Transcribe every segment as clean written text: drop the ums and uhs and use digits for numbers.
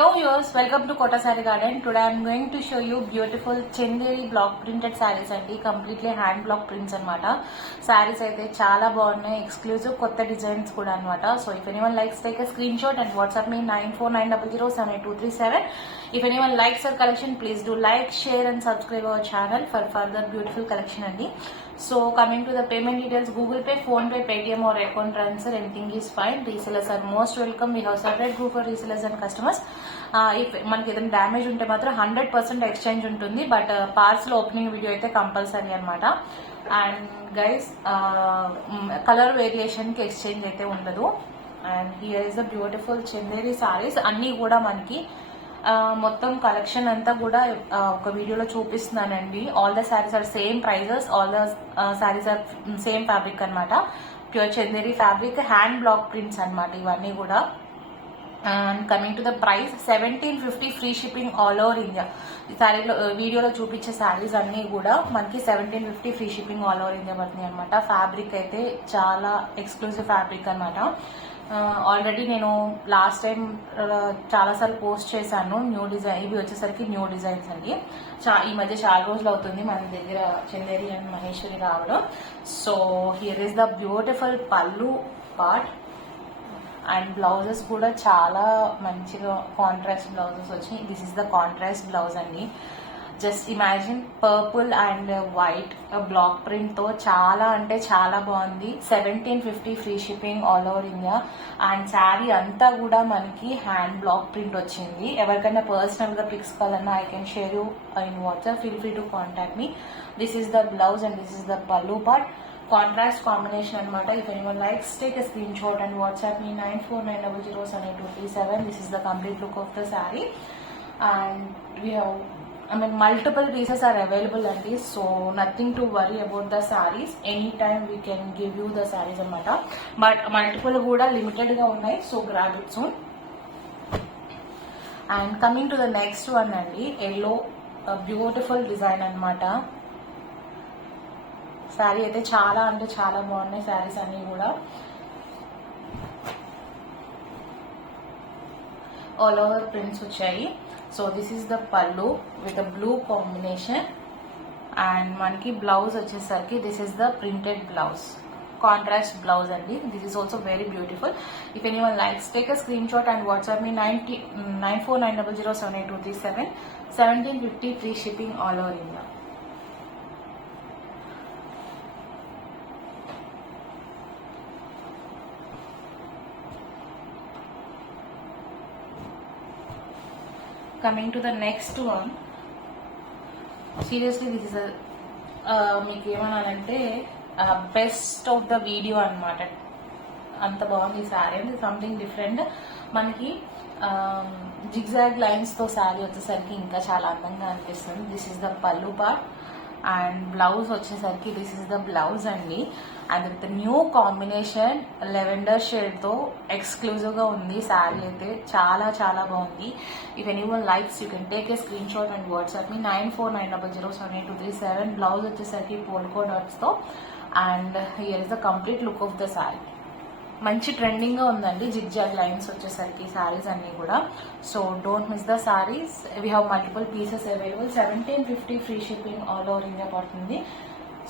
Hello viewers, welcome to Kota Saree Garden. Today I am going to show you beautiful Chanderi block printed sarees andi, completely hand block prints anamata. Sarees aithe chaala baagunnai, exclusive kotta designs kuda anamata. So if anyone likes, take a screenshot and WhatsApp me 9490078237. If anyone likes our collection, please do like, share and subscribe our channel for further beautiful collection andi. So coming to the payment details, Google Pay, Phone Pay, Paytm or account transfer, anything is fine. Resellers are most welcome. We have separate group for resellers and customers. If మనకి ఏదైనా డ్యామేజ్ ఉంటే మాత్రం 100% ఎక్స్చేంజ్ ఉంటుంది, but parcel opening video అయితే కంపల్సరీ అనమాట. And guys colour వేరియేషన్కి ఎక్స్చేంజ్ అయితే ఉండదు. And here is the beautiful Chanderi సారీస్. అన్నీ కూడా మనకి మొత్తం కలెక్షన్ అంతా కూడా ఒక వీడియోలో చూపిస్తున్నానండి. All the sarees are same prices, all the sarees are same fabric అనమాట. Pure Chanderi fabric, hand block prints అనమాట ఇవన్నీ కూడా. And coming to the price 1750 free shipping all over India. ఈ సారీలో వీడియోలో చూపించే సారీస్ అన్నీ కూడా మనకి 1750 free shipping all over India పడుతుంది అనమాట. ఫ్యాబ్రిక్ అయితే చాలా ఎక్స్క్లూజివ్ ఫ్యాబ్రిక్ అనమాట. ఆల్రెడీ నేను లాస్ట్ టైం చాలాసార్లు పోస్ట్ చేశాను న్యూ డిజైన్. ఇవి వచ్చేసరికి న్యూ డిజైన్స్ అండి. ఈ మధ్య చాలా రోజులు అవుతుంది మన దగ్గర చందేరి అండ్ మహేశ్వరి రావడం. So here is the beautiful pallu part. And blouses కూడా చాలా మంచిగా కాంట్రాస్ట్ బ్లౌజెస్ వచ్చాయి. This is the contrast blouse అండి. Just imagine purple and white block print తో చాలా అంటే చాలా బాగుంది. 1750 free shipping all over India. And saree అంతా కూడా మనకి హ్యాండ్ బ్లాక్ ప్రింట్ వచ్చింది. ఎవరికైనా పర్సనల్ గా పిక్స్ కావాలన్నా I can share you in WhatsApp. Feel free to contact me. This is the blouse and this is the పల్లు పార్ట్. కాంట్రాస్ట్ కాంబినేషన్ అనమాట. If anyone likes, take a screenshot and WhatsApp me 9490078237. This is the complete look of the sari. And we have multiple pieces are available అండి. So nothing to worry about the saris. Any time we can give you the saris అనమాట. But multiple కూడా లిమిటెడ్ గా ఉన్నాయి. So grab it soon. And coming to the next one అండి, yellow beautiful design అనమాట. శారీ అయితే చాలా అంటే చాలా బాగున్నాయి శారీస్ అన్ని కూడా. ఆల్ ఓవర్ ప్రింట్స్ వచ్చాయి. So this is the pallu with the blue combination. And మనకి బ్లౌజ్ వచ్చేసరికి this is the printed blouse, contrast blouse అండి. This is also very beautiful. If anyone likes, take a screenshot and WhatsApp me 9490078237. 1750 free shipping all over India. Coming to the next one, seriously this is a మీకు ఏమన్నానంటే best of the video అనమాట. అంత బాగుంది శారీ. అంటే something different. మనకి zigzag lines తో శారీ వచ్చేసరికి ఇంకా చాలా అందంగా అనిపిస్తుంది. దిస్ ఇస్ ద పల్లు పార్ట్. అండ్ బ్లౌజ్ వచ్చేసరికి దిస్ ఇస్ ద బ్లౌజ్ అండి. And with new combination lavender shade తో ఎక్స్క్లూజివ్ గా ఉంది శారీ అయితే. చాలా చాలా బాగుంది. If anyone likes, you can take a screenshot and WhatsApp me 9490078237. బ్లౌజ్ వచ్చేసరికి పోల్కో డాట్స్ తో. And here is the complete look of the sari. మంచి ట్రెండింగ్ గా ఉందండి జిగ్జాగ్ లైన్స్ వచ్చేసరికి సారీస్ అన్ని కూడా. So don't miss the sarees. We have multiple pieces available. 1750 free shipping all over India పడుతుంది.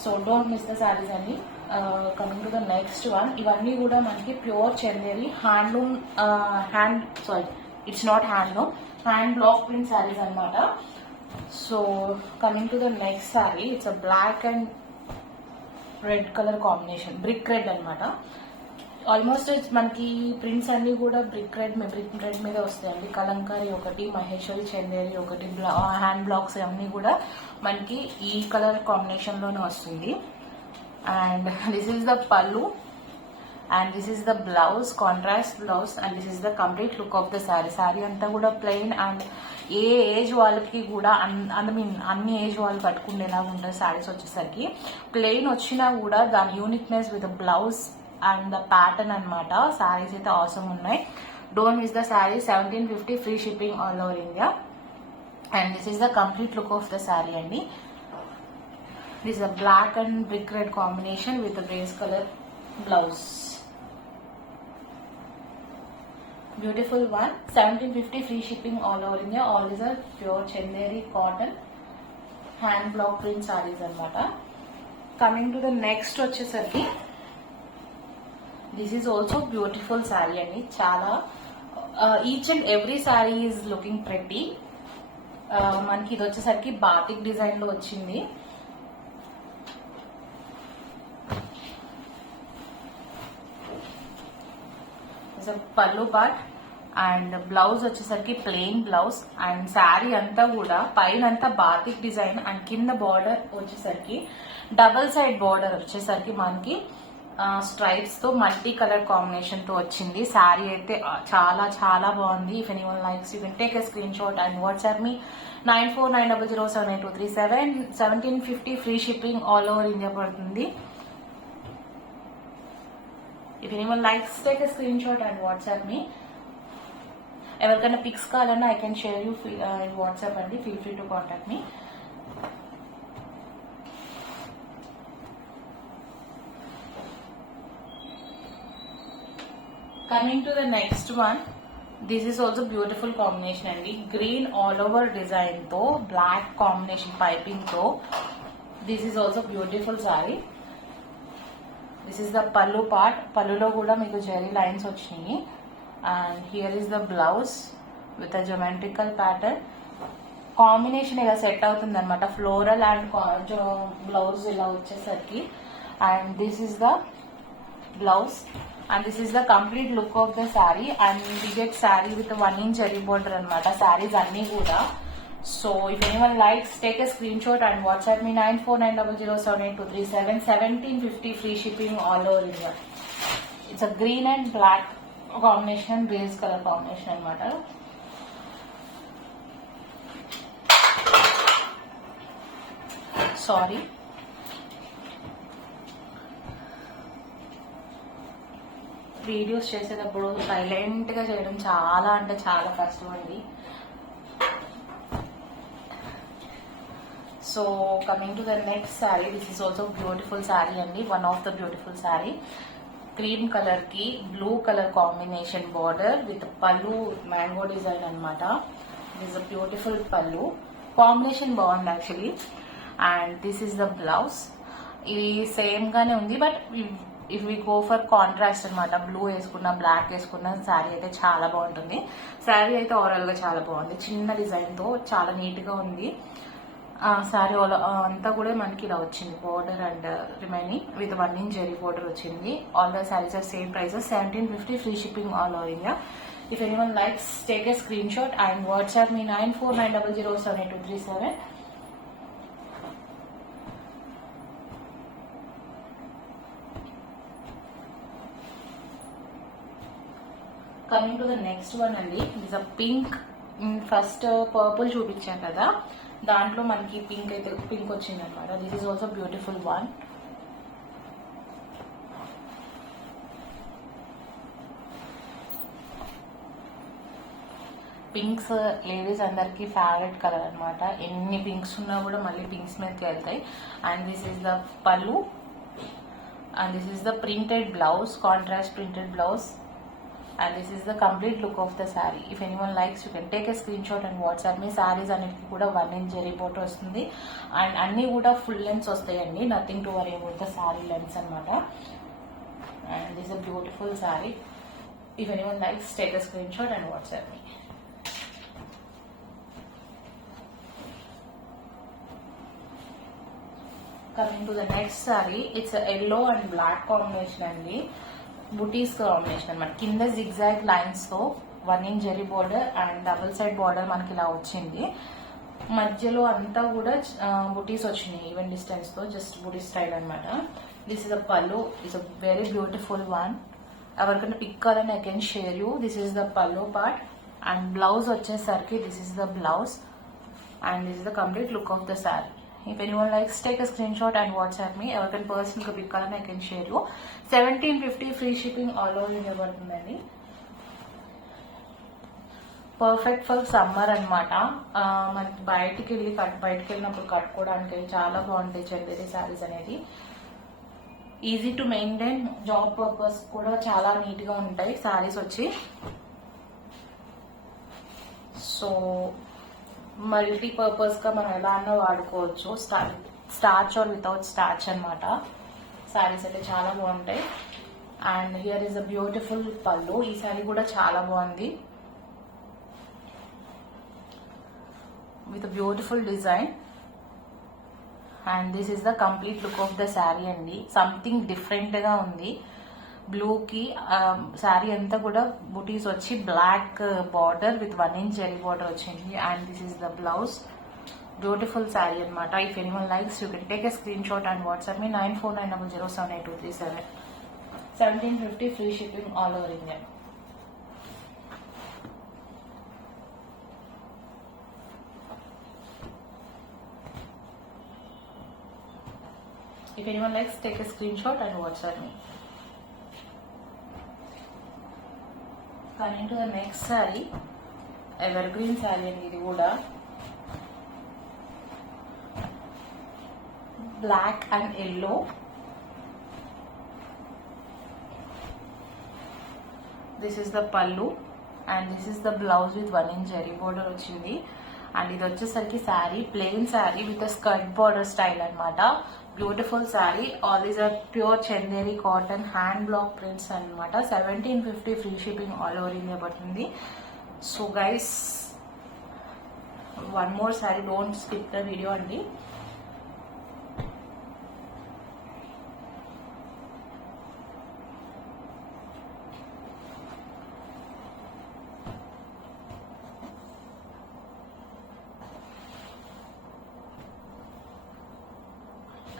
So don't miss the sarees అండి. Coming to the next one, ఇవన్నీ కూడా మనకి pure Chanderi handloom it's not handloom, hand block print sarees అనమాట. So coming to the next saree, it's a black and red colour combination, brick red అనమాట. Almost మనకి prints అన్ని కూడా brick red మీద వస్తాయండి. కలంకారీ ఒకటి, మహేశ్వరి చందేరి ఒకటి, హ్యాండ్ బ్లాక్స్ అన్ని కూడా మనకి ఈ కలర్ కాంబినేషన్ లోనే వస్తుంది. అండ్ దిస్ ఈస్ ద పల్లు and this is the blouse, contrast blouse. And this is the complete look of the sari. శారీ అంతా కూడా ప్లెయిన్ అండ్ ఏ ఏజ్ వాళ్ళకి కూడా అన్ని ఏజ్ వాళ్ళు కట్టుకునేలాగా ఉంటుంది శారీస్ వచ్చేసరికి. ప్లెయిన్ వచ్చినా కూడా దాని uniqueness with blouse and the pattern అనమాట. శారీస్ అయితే అవసరం ఉన్నాయి. Don't miss the saree. 1750 free shipping all over India. And this is the complete look of the saree అండి. This is the black and brick red combination with brace colour blouse. Beautiful one. 1750 free shipping all over India. All is are pure Chanderi cotton hand block print sarees అనమాట. Coming to the next వచ్చేసరికి this is also beautiful saree అండి. చాలా each and every sari is looking pretty. మనకి ఇది వచ్చేసరికి batik design లో వచ్చింది. పళ్ళు పార్ట్ అండ్ బ్లౌజ్ వచ్చేసరికి ప్లెయిన్ బ్లౌజ్ అండ్ శారీ అంతా కూడా పైన అంతా బాతిక్ డిజైన్ అండ్ కింద బార్డర్ వచ్చేసరికి డబుల్ సైడ్ బార్డర్ వచ్చేసరికి మనకి స్ట్రైప్స్ తో మల్టీ కలర్ కాంబినేషన్ తో వచ్చింది. శారీ అయితే చాలా చాలా బాగుంది. If anyone likes you can take a screenshot and WhatsApp me 9490078237. 1750 free shipping all over India పడుతుంది. If anyone likes take a screenshot and WhatsApp me. ఎవరికైనా పిక్స్ కావాలన్నా I can share you in WhatsApp అండి. Feel free to contact me. Coming to the next one, this is also beautiful combination అండి. Green all over design తో black combination piping తో this is also beautiful sorry. This is the పళ్ళు పార్ట్. పళ్ళులో కూడా మీకు జెరీ లైన్స్ వచ్చినాయి and here is the blouse with a geometrical pattern. Combination ఇలా సెట్ అవుతుంది అనమాట. ఫ్లోరల్ అండ్ బ్లౌజ్ ఇలా వచ్చేసరికి and this is the blouse and this is the complete look of the saree and we get saree with a 1-inch zari border anamata. Sarees anni kuda. So if anyone likes, take a screenshot and WhatsApp me 9490078237. 1750 free shipping all over India. It's a green and black combination, base color combination anamata. Sorry. Videos చేసేటప్పుడు silent గా చేయడం చాలా అంటే చాలా కష్టం అండి. So coming to the next saree, this is also beautiful saree అండి. One of the beautiful saree. Cream colour కి blue colour combination border with pallu mango design అనమాట. This a beautiful pallu combination బాగుంది actually. And this is the blouse. ఇది same గానే ఉంది but if we go for contrast అనమాట. Blue వేసుకున్న black వేసుకున్న శారీ అయితే చాలా బాగుంటుంది. శారీ అయితే ఓవరాల్ గా చాలా బాగుంది. చిన్న డిజైన్ తో చాలా నీట్ గా ఉంది. శారీ అంతా కూడా మనకి ఇలా వచ్చింది border and remaining with 1-inch zari border వచ్చింది. All the sarees are same prices. 1750 free shipping all over India. If anyone likes, take a screenshot and WhatsApp me 9490078237. Coming to the next one అండి, is a pink. First purple చూపించాను కదా, దాంట్లో మనకి pink అయితే pink వచ్చింది అనమాట. This is also beautiful one. Pinks ladies అందరికి favourite colour అనమాట. ఎన్ని పింక్స్ ఉన్నా కూడా మళ్ళీ పింక్స్ మీదకి వెళ్తాయి. And this is the pallu and this is the printed blouse, contrast printed blouse. And this is the complete look of the saree. If anyone likes, you can take a screenshot and WhatsApp me. Sarees అన్నిటికీ కూడా 1-inch జరీ బోర్డర్ వస్తుంది and అన్ని కూడా full lengths వస్తాయండి. Nothing to worry about the saree lengths అనమాట. And this a beautiful saree. If anyone likes, take a screenshot and WhatsApp me. Coming to the next saree, it's a yellow and black combination అండి. బుటీస్ కాంబినేషన్ అనమాట. కింద zigzag lines తో 1-inch zari border and double side border మనకి ఇలా వచ్చింది. మధ్యలో అంతా కూడా బుటీస్ వచ్చినాయి ఈవెన్ డిస్టెన్స్ తో, జస్ట్ బుటీ స్టైల్ అనమాట. దిస్ ఇస్ అ పళ్ళు. It's a very beautiful one. ఎవరికైనా పిక్ కావాలని I can share you. This is the పళ్ళు పార్ట్ అండ్ బ్లౌజ్ వచ్చేసరికి this is the blouse and this is the complete look of the sari. If anyone likes, take a screenshot and WhatsApp me. ఎవరికైనా పర్సనల్ గా పిక్ కావాలని I can share you. 1750 free shipping all over India పడుతుందండి. Perfect for summer అనమాట. మనకి బయటికి వెళ్ళినప్పుడు కట్టుకోవడానికి చాలా బాగుంటాయి చందేరి శారీస్ అనేది. Easy to maintain, job purpose కూడా చాలా నీట్ గా ఉంటాయి శారీస్ వచ్చి. సో మల్టీపర్పస్గా మనం ఎలా అన్నా వాడుకోవచ్చు. స్టార్చ్ ఆర్ వితౌట్ స్టార్చ్ అనమాట. శారీస్ అయితే చాలా బాగుంటాయి. And here is a beautiful పళ్ళు. ఈ శారీ కూడా చాలా బాగుంది with beautiful design. And this is the complete look of the saree అండి. సంథింగ్ డిఫరెంట్గా ఉంది. బ్లూకి శారీ అంతా కూడా బుటీస్ వచ్చి black border with 1 inch zari border వచ్చింది. And this is the blouse. Beautiful saree అనమాట. If anyone likes you can take a screenshot and WhatsApp me 9490078237. 1750 free shipping all over India. If anyone likes, take a screenshot and WhatsApp me. Coming to the next saree, evergreen saree and ఇది కూడా black and yellow. This is the pallu and this is the blouse with 1 inch zari border వచ్చింది. And ఇది వచ్చేసరికి saree plain saree with skirt border style అనమాట. Beautiful saree. All these are pure Chanderi cotton hand block prints అనమాట. 1750 free shipping all over India పడుతుంది. So guys, one more saree, don't skip the video అండి.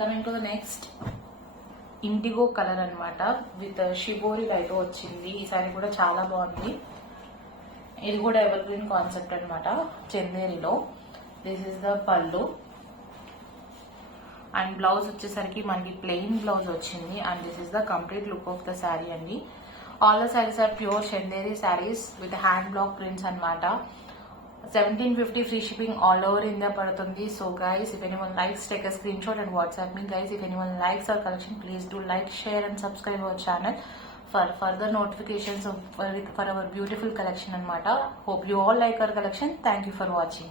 Coming to the next, indigo colour అనమాట with shibori light వచ్చింది. ఈ సారీ కూడా చాలా బాగుంది. ఇది కూడా ఎవర్ గ్రీన్ కాన్సెప్ట్ అనమాట చందేరిలో. This is the pallu and blouse వచ్చేసరికి మనకి ప్లెయిన్ బ్లౌజ్ వచ్చింది. And this is the complete look of the saree అండి. All the sarees are pure Chanderi sarees with hand block prints అనమాట. 1750 free shipping all over India పడుతుంది. So guys, if anyone likes, take a screenshot and WhatsApp me. Guys, if anyone likes our collection, please do like, share and subscribe our channel for further notifications for our beautiful collection anamata. Hope you all like our collection. Thank you for watching.